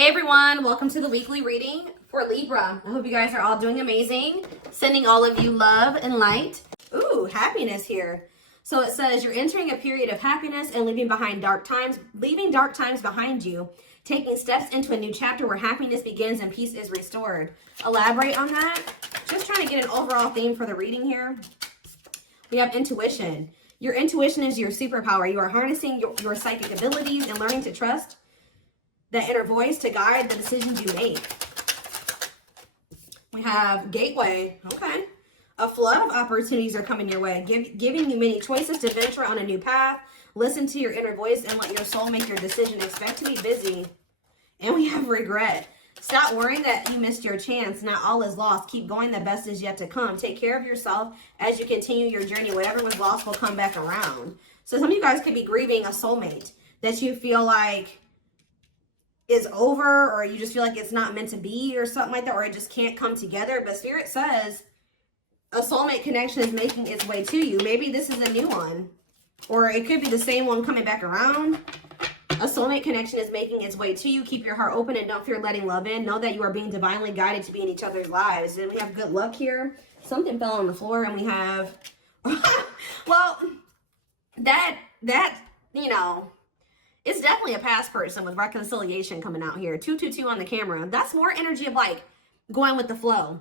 Hey everyone, welcome to the weekly reading for Libra. I hope you guys are all doing amazing. Sending all of you love and light. Ooh, happiness here. So it says you're entering a period of happiness and leaving dark times behind you, taking steps into a new chapter where happiness begins and peace is restored. Elaborate on that. Just trying to get an overall theme for the reading here. We have intuition. Your intuition is your superpower. You are harnessing your psychic abilities and learning to trust that inner voice to guide the decisions you make. We have gateway. Okay. A flood of opportunities are coming your way, giving you many choices to venture on a new path. Listen to your inner voice and let your soul make your decision. Expect to be busy. And we have regret. Stop worrying that you missed your chance. Not all is lost. Keep going. The best is yet to come. Take care of yourself as you continue your journey. Whatever was lost will come back around. So some of you guys could be grieving a soulmate that you feel like is over, or you just feel like it's not meant to be or something like that, or it just can't come together. But Spirit says a soulmate connection is making its way to you. Maybe this is a new one, or it could be the same one coming back around. A soulmate connection is making its way to you. Keep your heart open and don't fear letting love in. Know that you are being divinely guided to be in each other's lives. And we have good luck here. Something fell on the floor, and we have well, that you know, it's definitely a past person with reconciliation coming out here. 222 on the camera. That's more energy of like going with the flow.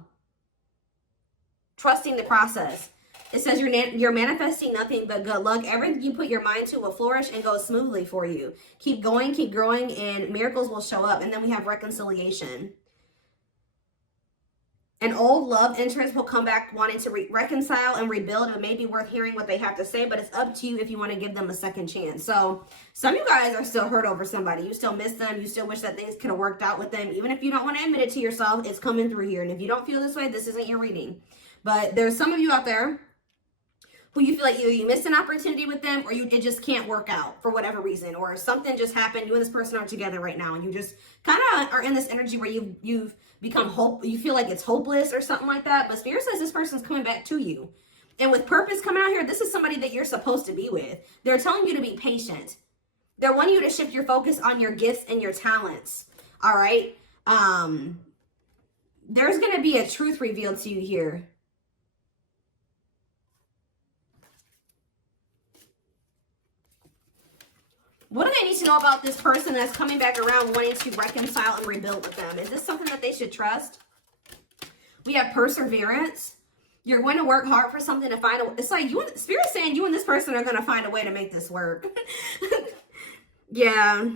Trusting the process. It says you're manifesting nothing but good luck. Everything you put your mind to will flourish and go smoothly for you. Keep going, keep growing, and miracles will show up. And then we have reconciliation. An old love interest will come back wanting to reconcile and rebuild. It may be worth hearing what they have to say, but it's up to you if you want to give them a second chance. So some of you guys are still hurt over somebody. You still miss them. You still wish that things could have worked out with them. Even if you don't want to admit it to yourself, it's coming through here. And if you don't feel this way, this isn't your reading. But there's some of you out there who you feel like either you missed an opportunity with them, or it just can't work out for whatever reason, or something just happened. You and this person are together right now, and you just kind of are in this energy where you've become you feel like it's hopeless or something like that. But Spirit says this person's coming back to you, and with purpose coming out here. This is somebody that you're supposed to be with. They're telling you to be patient. They're wanting you to shift your focus on your gifts and your talents. All right. There's going to be a truth revealed to you here. What do they need to know about this person that's coming back around wanting to reconcile and rebuild with them? Is this something that they should trust? We have perseverance. You're going to work hard for something to find a... It's like Spirit's saying you and this person are going to find a way to make this work. Yeah.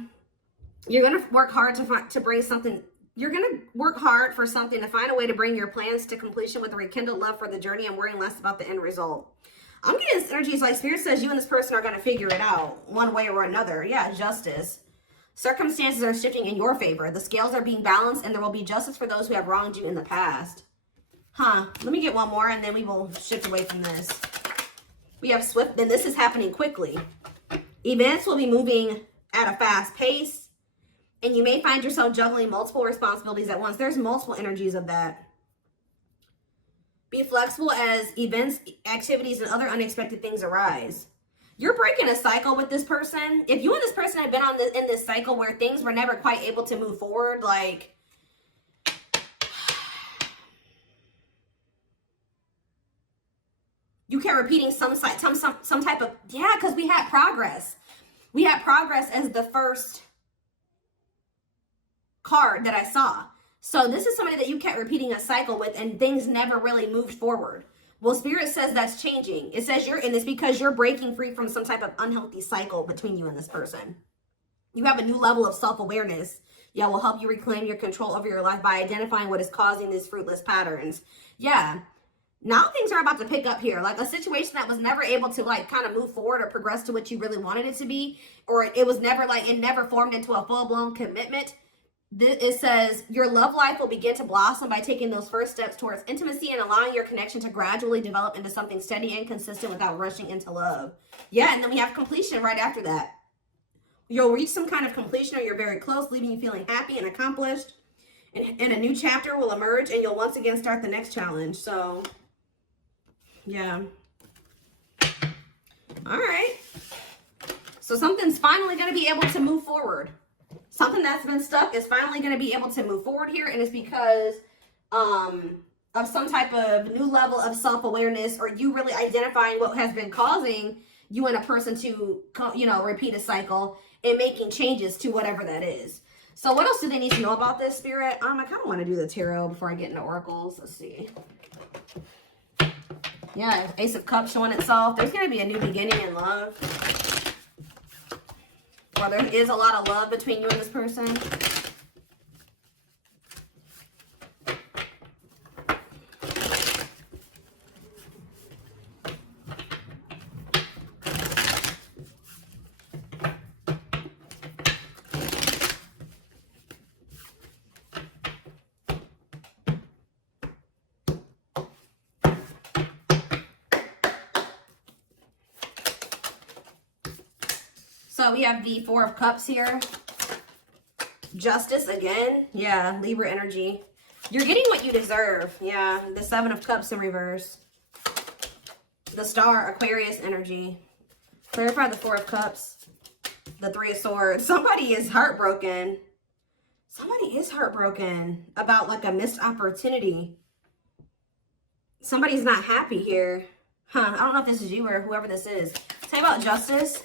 You're going to work hard to bring something... You're going to work hard for something to find a way to bring your plans to completion with a rekindled love for the journey and worrying less about the end result. I'm getting this energy. It's like Spirit says you and this person are going to figure it out one way or another. Yeah, justice. Circumstances are shifting in your favor. The scales are being balanced, and there will be justice for those who have wronged you in the past. Let me get one more, and then we will shift away from this. We have swift, then this is happening quickly. Events will be moving at a fast pace, and you may find yourself juggling multiple responsibilities at once. There's multiple energies of that. Be flexible as events, activities, and other unexpected things arise. You're breaking a cycle with this person. If you and this person have been in this cycle where things were never quite able to move forward, like you kept repeating some type of, yeah, because we had progress. We had progress as the first card that I saw. So this is somebody that you kept repeating a cycle with, and things never really moved forward. Well, Spirit says that's changing. It says you're in this because you're breaking free from some type of unhealthy cycle between you and this person. You have a new level of self-awareness. Yeah, will help you reclaim your control over your life by identifying what is causing these fruitless patterns. Yeah. Now things are about to pick up here. Like a situation that was never able to like kind of move forward or progress to what you really wanted it to be. Or it was never like, it never formed into a full-blown commitment. It says your love life will begin to blossom by taking those first steps towards intimacy and allowing your connection to gradually develop into something steady and consistent without rushing into love. Yeah, and then we have completion right after that. You'll reach some kind of completion, or you're very close, leaving you feeling happy and accomplished. And a new chapter will emerge, and you'll once again start the next challenge. So, yeah. All right. So something's finally going to be able to move forward. Something that's been stuck is finally going to be able to move forward here, and it's because of some type of new level of self-awareness, or you really identifying what has been causing you and a person to, you know, repeat a cycle and making changes to whatever that is. So what else do they need to know about this, Spirit? I kind of want to do the tarot before I get into oracles. Let's see. Yeah, Ace of Cups showing itself. There's going to be a new beginning in love. Or there is a lot of love between you and this person. So we have the Four of Cups here. Justice again. Yeah, Libra energy. You're getting what you deserve. Yeah, the Seven of Cups in reverse. The Star, Aquarius energy. Clarify the Four of Cups. The Three of Swords. Somebody is heartbroken. Somebody is heartbroken about like a missed opportunity. Somebody's not happy here. Huh, I don't know if this is you or whoever this is. Tell me about Justice.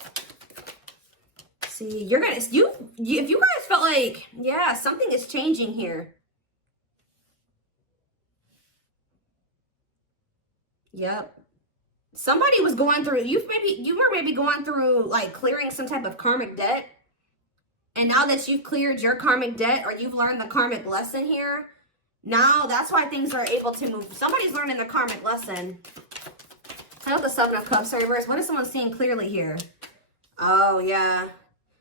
See, you're gonna, if you guys felt like, yeah, something is changing here. Yep. Somebody was going through, you were maybe going through like clearing some type of karmic debt. And now that you've cleared your karmic debt, or you've learned the karmic lesson here, now that's why things are able to move. Somebody's learning the karmic lesson. I know the Seven of Cups reverse. What is someone seeing clearly here? Oh, yeah.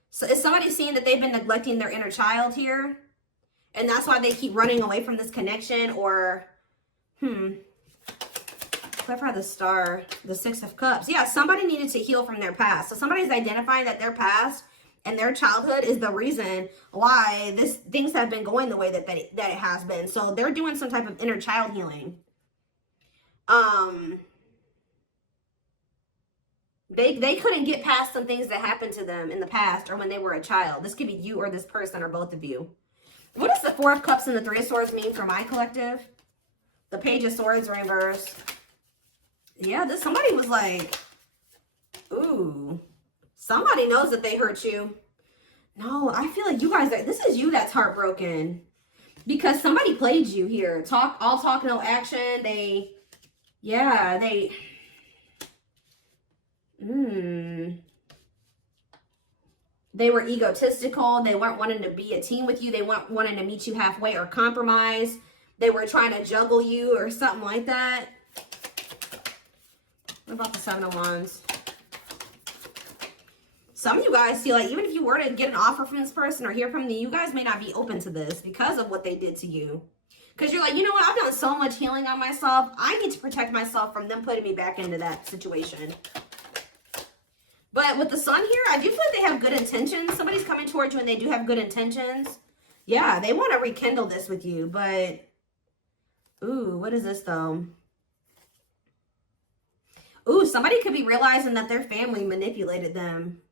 So is somebody seeing that they've been neglecting their inner child here? And that's why they keep running away from this connection? Or, clarify the Star, the Six of Cups. Yeah, somebody needed to heal from their past. So somebody's identifying that their past and their childhood is the reason why things have been going the way that it has been. So they're doing some type of inner child healing. They couldn't get past some things that happened to them in the past, or when they were a child. This could be you or this person, or both of you. What does the Four of Cups and the Three of Swords mean for my collective? The Page of Swords reverse. Yeah, somebody was like, ooh, somebody knows that they hurt you. No, I feel like you guys, this is you that's heartbroken. Because somebody played you here. All talk, no action. They were egotistical. They weren't wanting to be a team with you. They weren't wanting to meet you halfway or compromise. They were trying to juggle you or something like that. What about the Seven of Wands? Some of you guys feel like even if you were to get an offer from this person or hear from them, you guys may not be open to this because of what they did to you. Because you're like, you know what? I've done so much healing on myself. I need to protect myself from them putting me back into that situation. But with the Sun here, I do feel like they have good intentions. Somebody's coming towards you and they do have good intentions. Yeah, they want to rekindle this with you. But, ooh, what is this though? Ooh, somebody could be realizing that their family manipulated them.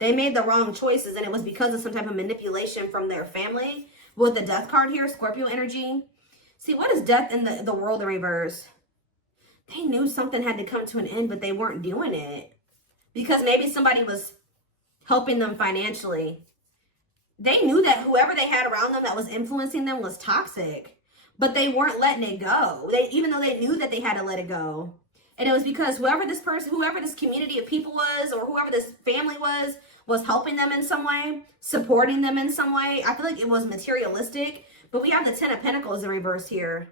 They made the wrong choices, and it was because of some type of manipulation from their family. With the Death card here, Scorpio energy. See, what is Death in the World in reverse? They knew something had to come to an end, but they weren't doing it. Because maybe somebody was helping them financially. They knew that whoever they had around them that was influencing them was toxic. But they weren't letting it go. Even though they knew that they had to let it go. And it was because whoever this community of people was, or whoever this family was helping them in some way, supporting them in some way. I feel like it was materialistic. But we have the Ten of Pentacles in reverse here.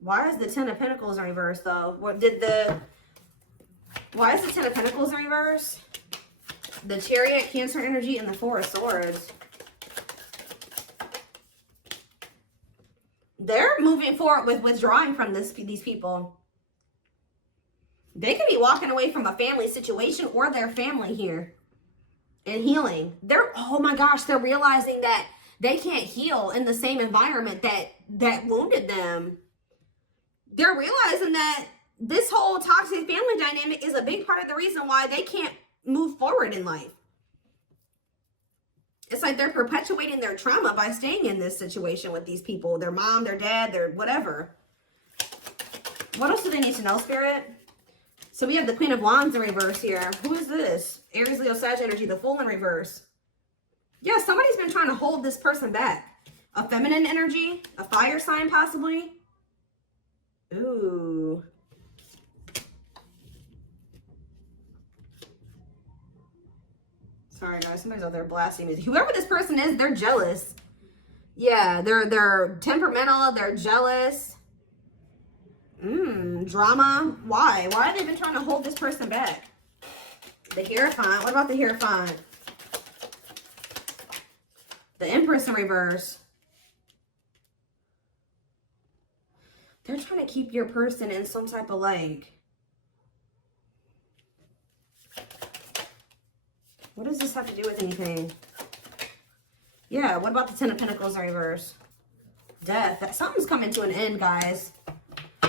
Why is the Ten of Pentacles in reverse, though? Why is the Ten of Pentacles in reverse? The Chariot, Cancer energy, and the Four of Swords. They're moving forward with withdrawing from these people. They could be walking away from a family situation or their family here and healing. Oh my gosh, they're realizing that they can't heal in the same environment that wounded them. They're realizing that this whole toxic family dynamic is a big part of the reason why they can't move forward in life. like they're perpetuating their trauma by staying in this situation with these people. Their mom, their dad, their whatever. What else do they need to know, Spirit? So we have the Queen of Wands in reverse here. Who is this? Aries, Leo, Sag energy, the Fool in reverse. Yeah, somebody's been trying to hold this person back. A feminine energy, a fire sign possibly. Ooh. Sorry guys, somebody's out there blasting music. Whoever this person is, they're jealous. Yeah, they're temperamental, they're jealous. Drama. Why? Why have they been trying to hold this person back? The Hierophant. What about the Hierophant? The Empress in reverse. They're trying to keep your person in some type of like... What does this have to do with anything? Yeah, what about the Ten of Pentacles in reverse? Death. Something's coming to an end, guys.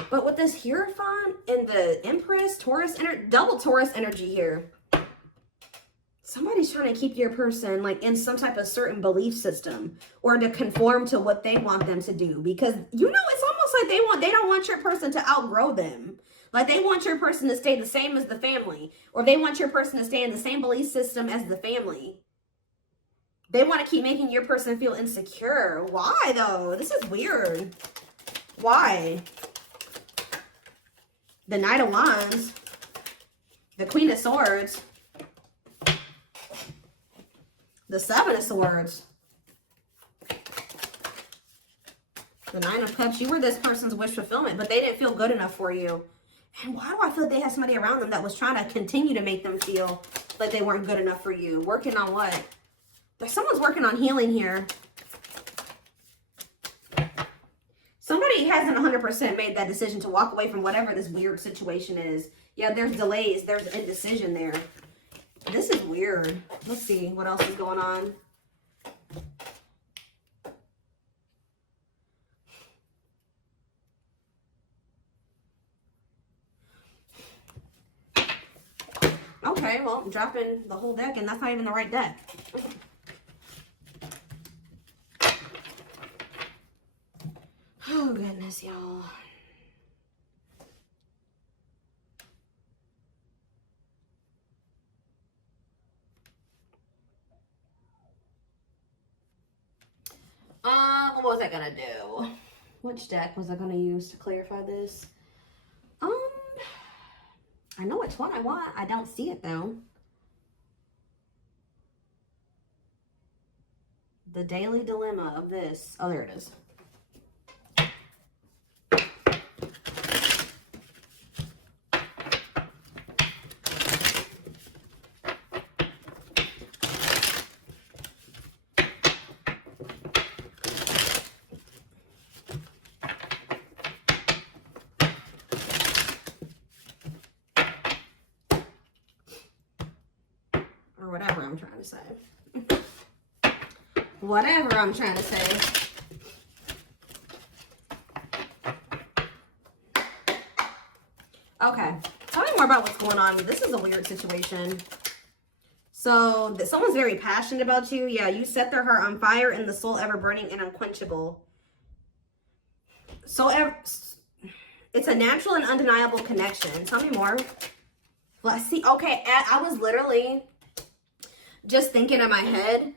But with this Hierophant and the Empress, Taurus, double Taurus energy here. Somebody's trying to keep your person like in some type of certain belief system or to conform to what they want them to do. Because, you know, it's almost like they don't want your person to outgrow them. Like they want your person to stay the same as the family. Or they want your person to stay in the same belief system as the family. They want to keep making your person feel insecure. Why though? This is weird. Why? The Knight of Wands. The Queen of Swords. The Seven of Swords. The Nine of Cups. You were this person's wish fulfillment, but they didn't feel good enough for you. And why do I feel like they had somebody around them that was trying to continue to make them feel like they weren't good enough for you? Working on what? Someone's working on healing here. Somebody hasn't 100% made that decision to walk away from whatever this weird situation is. Yeah, there's delays. There's indecision there. This is weird. Let's see what else is going on. Okay, well, I'm dropping the whole deck, and that's not even the right deck. Oh, goodness, y'all. What was I gonna do? Which deck was I gonna use to clarify this? I know which one I want. I don't see it though. The daily dilemma of this. Oh, there it is. Whatever I'm trying to say. Whatever I'm trying to say. Okay. Tell me more about what's going on. This is a weird situation. So, someone's very passionate about you. Yeah, you set their heart on fire and the soul ever burning and unquenchable. So, it's a natural and undeniable connection. Tell me more. Let's see. Okay, I was literally just thinking in my head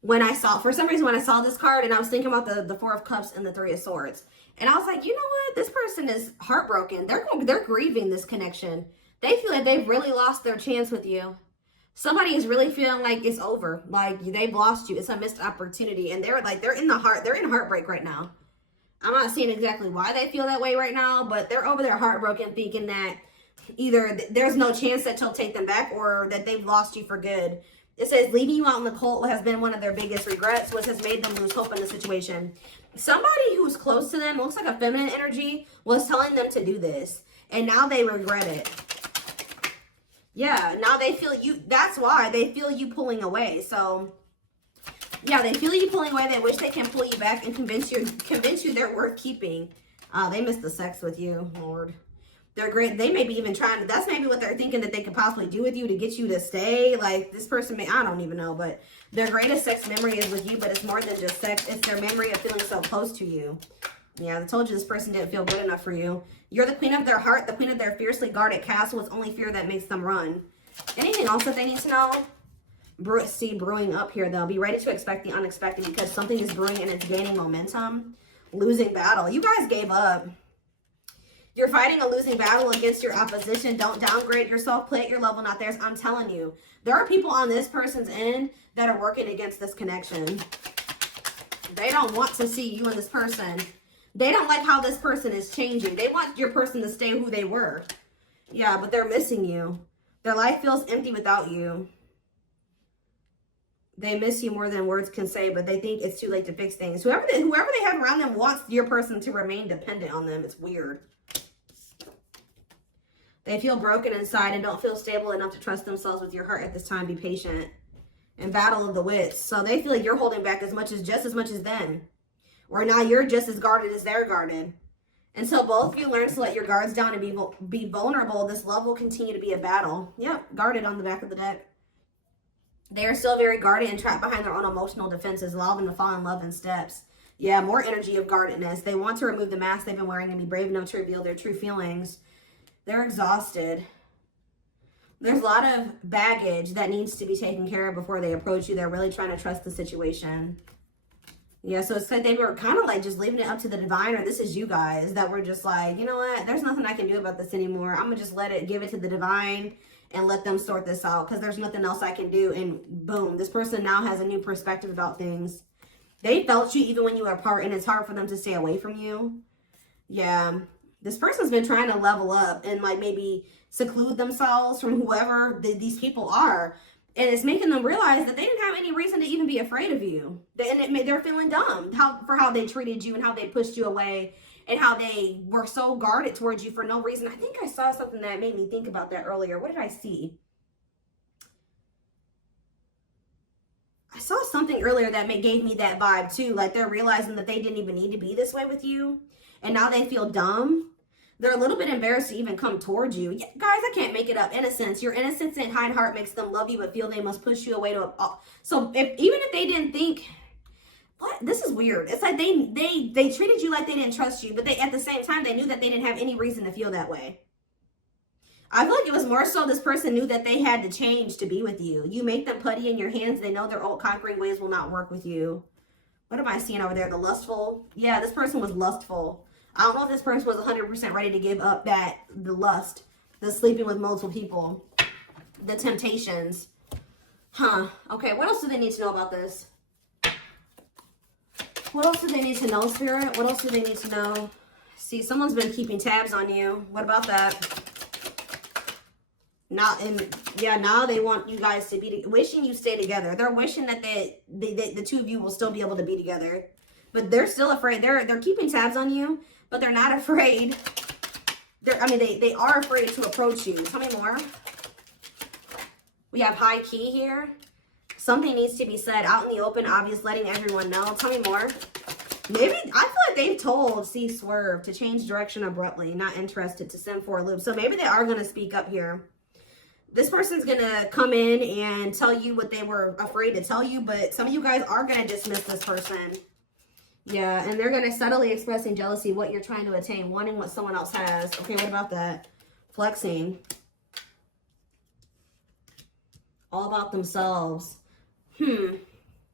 when I saw, for some reason, when I saw this card, and I was thinking about the Four of Cups and the Three of Swords. And I was like, you know what? This person is heartbroken. They're grieving this connection. They feel like they've really lost their chance with you. Somebody is really feeling like it's over. Like they've lost you. It's a missed opportunity. And they're in heartbreak right now. I'm not seeing exactly why they feel that way right now, but they're over there heartbroken, thinking that either there's no chance that you'll take them back or that they've lost you for good. It says, leaving you out in the cold has been one of their biggest regrets, which has made them lose hope in the situation. Somebody who's close to them, looks like a feminine energy, was telling them to do this. And now they regret it. Yeah, now they feel you. That's why they feel you pulling away. So, yeah, they feel you pulling away. They wish they can pull you back and convince you they're worth keeping. They miss the sex with you, Lord. They're great. They may be even trying to, that's maybe what they're thinking that they could possibly do with you to get you to stay. Like this person may, I don't even know, but their greatest sex memory is with you, but it's more than just sex. It's their memory of feeling so close to you. Yeah, I told you this person didn't feel good enough for you. You're the queen of their heart, the queen of their fiercely guarded castle. It's only fear that makes them run. Anything else that they need to know? Brewing up here, though. Be ready to expect the unexpected because something is brewing and it's gaining momentum. Losing battle. You guys gave up. You're fighting a losing battle against your opposition. Don't downgrade yourself. Play at your level, not theirs. I'm telling you. There are people on this person's end that are working against this connection. They don't want to see you and this person. They don't like how this person is changing. They want your person to stay who they were. Yeah, but they're missing you. Their life feels empty without you. They miss you more than words can say, but they think it's too late to fix things. Whoever they have around them wants your person to remain dependent on them. It's weird. They feel broken inside and don't feel stable enough to trust themselves with your heart at this time. Be patient. And battle of the wits. So they feel like you're holding back just as much as them. Or now you're just as guarded as they're guarded. Until both of you learn to let your guards down and be vulnerable, this love will continue to be a battle. Yep, guarded on the back of the deck. They are still very guarded and trapped behind their own emotional defenses, allowing them to fall in love in steps. Yeah, more energy of guardedness. They want to remove the mask they've been wearing and be brave enough to reveal their true feelings. They're exhausted. There's a lot of baggage that needs to be taken care of before they approach you. They're really trying to trust the situation. Yeah, so it's like they were kind of like just leaving it up to the divine, or this is you guys that were just like, you know what? There's nothing I can do about this anymore. I'm going to just give it to the divine and let them sort this out because there's nothing else I can do. And boom, this person now has a new perspective about things. They felt you even when you were apart, and it's hard for them to stay away from you. Yeah, this person's been trying to level up and like maybe seclude themselves from whoever these people are. And it's making them realize that they didn't have any reason to even be afraid of you. They're feeling dumb for how they treated you and how they pushed you away and how they were so guarded towards you for no reason. I think I saw something that made me think about that earlier. What did I see? I saw something earlier that gave me that vibe too. Like they're realizing that they didn't even need to be this way with you. And now they feel dumb. They're a little bit embarrassed to even come towards you. Yeah, guys, I can't make it up. Innocence. Your innocence and kind heart makes them love you but feel they must push you away to so even if they didn't think, what? This is weird. It's like they treated you like they didn't trust you, but they at the same time they knew that they didn't have any reason to feel that way. I feel like it was more so this person knew that they had to change to be with you. You make them putty in your hands. They know their old conquering ways will not work with you. What am I seeing over there? The lustful? Yeah, this person was lustful. I don't know if this person was 100% ready to give up the lust, the sleeping with multiple people, the temptations. Huh. Okay, what else do they need to know about this? What else do they need to know, Spirit? What else do they need to know? See, someone's been keeping tabs on you. What about that? Now they want you guys to be wishing you stay together. They're wishing that the two of you will still be able to be together. But they're still afraid. They're keeping tabs on you. But they're not afraid. They are afraid to approach you. Tell me more. We have high key here. Something needs to be said out in the open, obvious, letting everyone know. Tell me more. Maybe, I feel like they've told Swerve to change direction abruptly, not interested, to send for a loop. So maybe they are going to speak up here. This person's going to come in and tell you what they were afraid to tell you, but some of you guys are going to dismiss this person. Yeah, and they're going to subtly expressing jealousy, what you're trying to attain, wanting what someone else has. Okay, what about that? Flexing. All about themselves.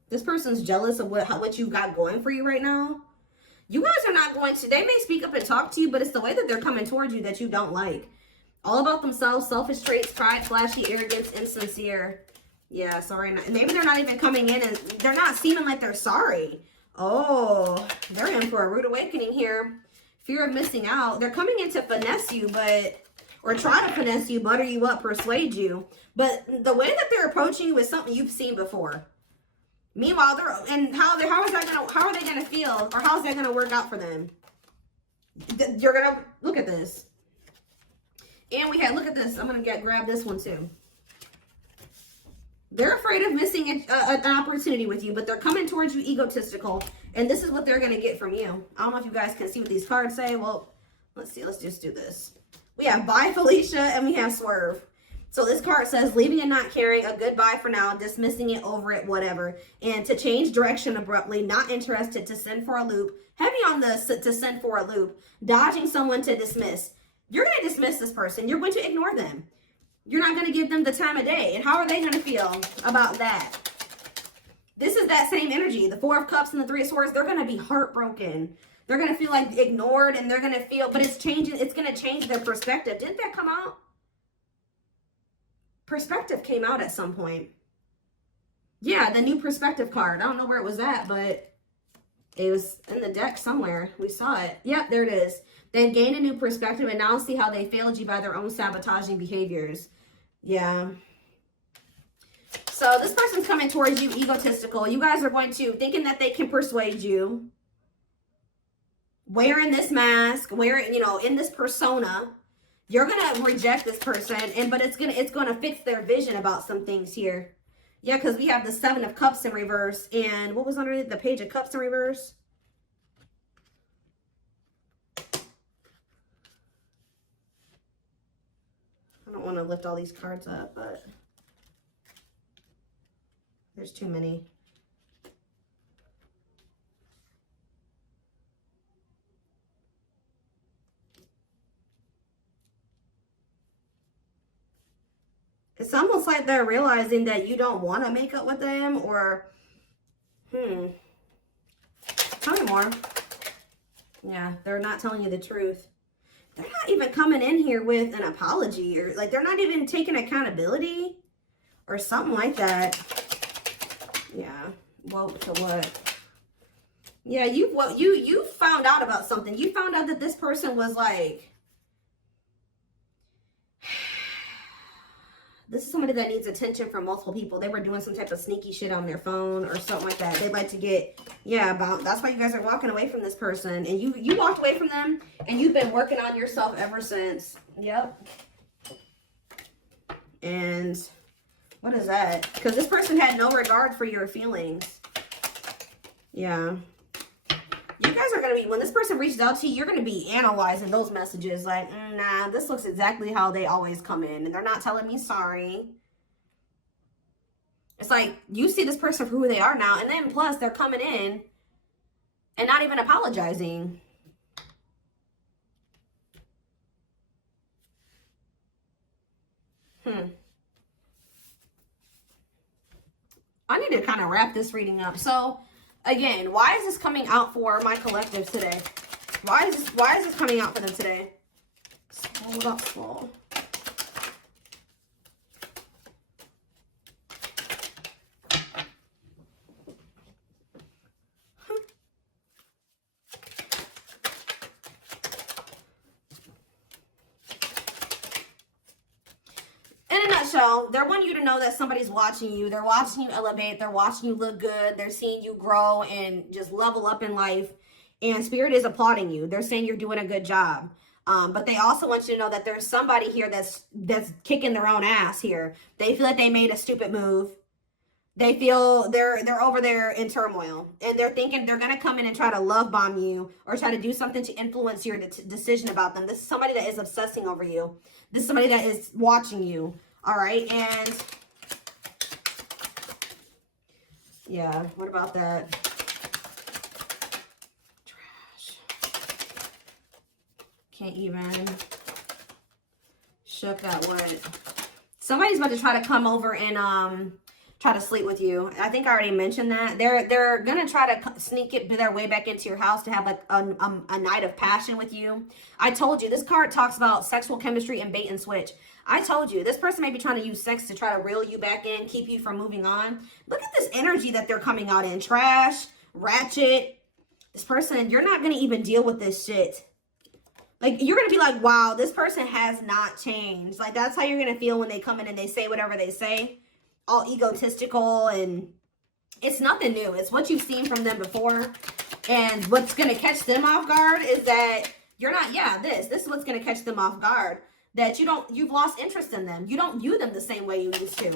This person's jealous of what you got going for you right now. You guys are not going to, they may speak up and talk to you, but it's the way that they're coming towards you that you don't like. All about themselves, selfish traits, pride, flashy, arrogance, insincere. Yeah, sorry. Maybe they're not even coming in and they're not seeming like they're sorry. Oh, they're in for a rude awakening here. Fear of missing out. They're coming in to finesse you, or try to finesse you, butter you up, persuade you. But the way that they're approaching you is something you've seen before. Meanwhile, how are they gonna feel, or how's that gonna work out for them? You're gonna look at this, and look at this. I'm gonna grab this one too. They're afraid of missing an opportunity with you, but they're coming towards you egotistical, and this is what they're going to get from you. I don't know if you guys can see what these cards say. Well, let's see. Let's just do this. We have bye, Felicia, and we have swerve. So this card says, leaving and not caring, a goodbye for now, dismissing it, over it, whatever. And to change direction abruptly, not interested, to send for a loop. Heavy on the to send for a loop. Dodging someone, to dismiss. You're going to dismiss this person. You're going to ignore them. You're not going to give them the time of day. And how are they going to feel about that? This is that same energy. The Four of Cups and the Three of Swords, they're going to be heartbroken. They're going to feel like ignored, and they're going to feel, but it's changing. It's going to change their perspective. Didn't that come out? Perspective came out at some point. Yeah, the new perspective card. I don't know where it was at, but it was in the deck somewhere. We saw it. Yep, there it is. They've gained a new perspective and now see how they failed you by their own sabotaging behaviors. Yeah. So this person's coming towards you egotistical. You guys are going to, thinking that they can persuade you. Wearing this mask, wearing, you know, in this persona. You're going to reject this person, but it's going to fix their vision about some things here. Yeah, because we have the Seven of Cups in reverse. And what was underneath the Page of Cups in reverse? I don't want to lift all these cards up, but there's too many. It's almost like they're realizing that you don't want to make up with them, or, tell me more. Yeah, they're not telling you the truth. They're not even coming in here with an apology, or like they're not even taking accountability or something like that. Yeah, well, to what? Yeah, you found out about something. You found out that this person was like, this is somebody that needs attention from multiple people. They were doing some type of sneaky shit on their phone or something like that. They'd like to get, that's why you guys are walking away from this person. And you walked away from them, and you've been working on yourself ever since. Yep. And what is that? Because this person had no regard for your feelings. Yeah. You guys are going to be, when this person reaches out to you, you're going to be analyzing those messages like, nah, this looks exactly how they always come in. And they're not telling me sorry. It's like, you see this person for who they are now. And then plus, they're coming in and not even apologizing. I need to kind of wrap this reading up. So, again, why is this coming out for my collective today? Why is this coming out for them today? Hold up, slow. In a nutshell, they're wanting you to know that somebody's watching you. They're watching you elevate. They're watching you look good. They're seeing you grow and just level up in life. And Spirit is applauding you. They're saying you're doing a good job. But they also want you to know that there's somebody here that's kicking their own ass here. They feel like they made a stupid move. They feel they're over there in turmoil. And they're thinking they're going to come in and try to love bomb you or try to do something to influence your decision about them. This is somebody that is obsessing over you. This is somebody that is watching you. All right. And yeah, what about that? Trash. Can't even. Shook that what? Somebody's about to try to come over and try to sleep with you. I think I already mentioned that. They're gonna try to sneak it their way back into your house to have like a night of passion with you. I told you, this card talks about sexual chemistry and bait and switch. I told you, this person may be trying to use sex to try to reel you back in, keep you from moving on. Look at this energy that they're coming out in. Trash, ratchet. This person, you're not gonna even deal with this shit. Like, you're gonna be like, wow, this person has not changed. Like, that's how you're gonna feel when they come in and they say whatever they say. All egotistical, and it's nothing new. It's what you've seen from them before. And what's going to catch them off guard is that you're not, this is what's going to catch them off guard. That you've lost interest in them. You don't view them the same way you used to.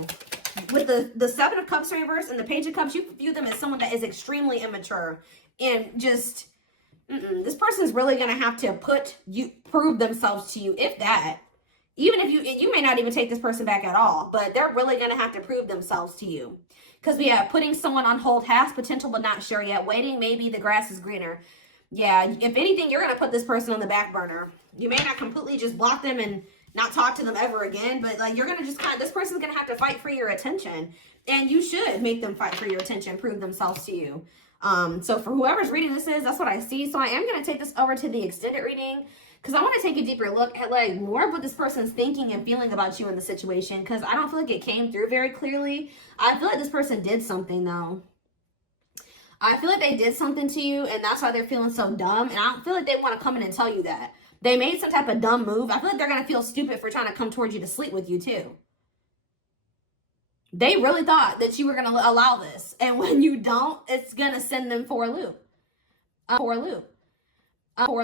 With the Seven of Cups reverse and the Page of Cups, you view them as someone that is extremely immature and just This person's really going to have to prove themselves to you, if that. Even if you may not even take this person back at all, but they're really going to have to prove themselves to you. Because we have putting someone on hold, has potential but not sure yet, waiting, maybe the grass is greener. Yeah, if anything, you're going to put this person on the back burner. You may not completely just block them and not talk to them ever again, but like you're going to just this person's going to have to fight for your attention. And you should make them fight for your attention, prove themselves to you. So for whoever's reading this that's what I see. So I am going to take this over to the extended reading because I want to take a deeper look at like more of what this person's thinking and feeling about you in the situation, because I don't feel like it came through very clearly. I feel like this person did something though. I feel like they did something to you and that's why they're feeling so dumb. And I don't feel like they want to come in and tell you that. They made some type of dumb move. I feel like they're going to feel stupid for trying to come towards you to sleep with you too. They really thought that you were going to allow this. And when you don't, it's going to send them for a loop.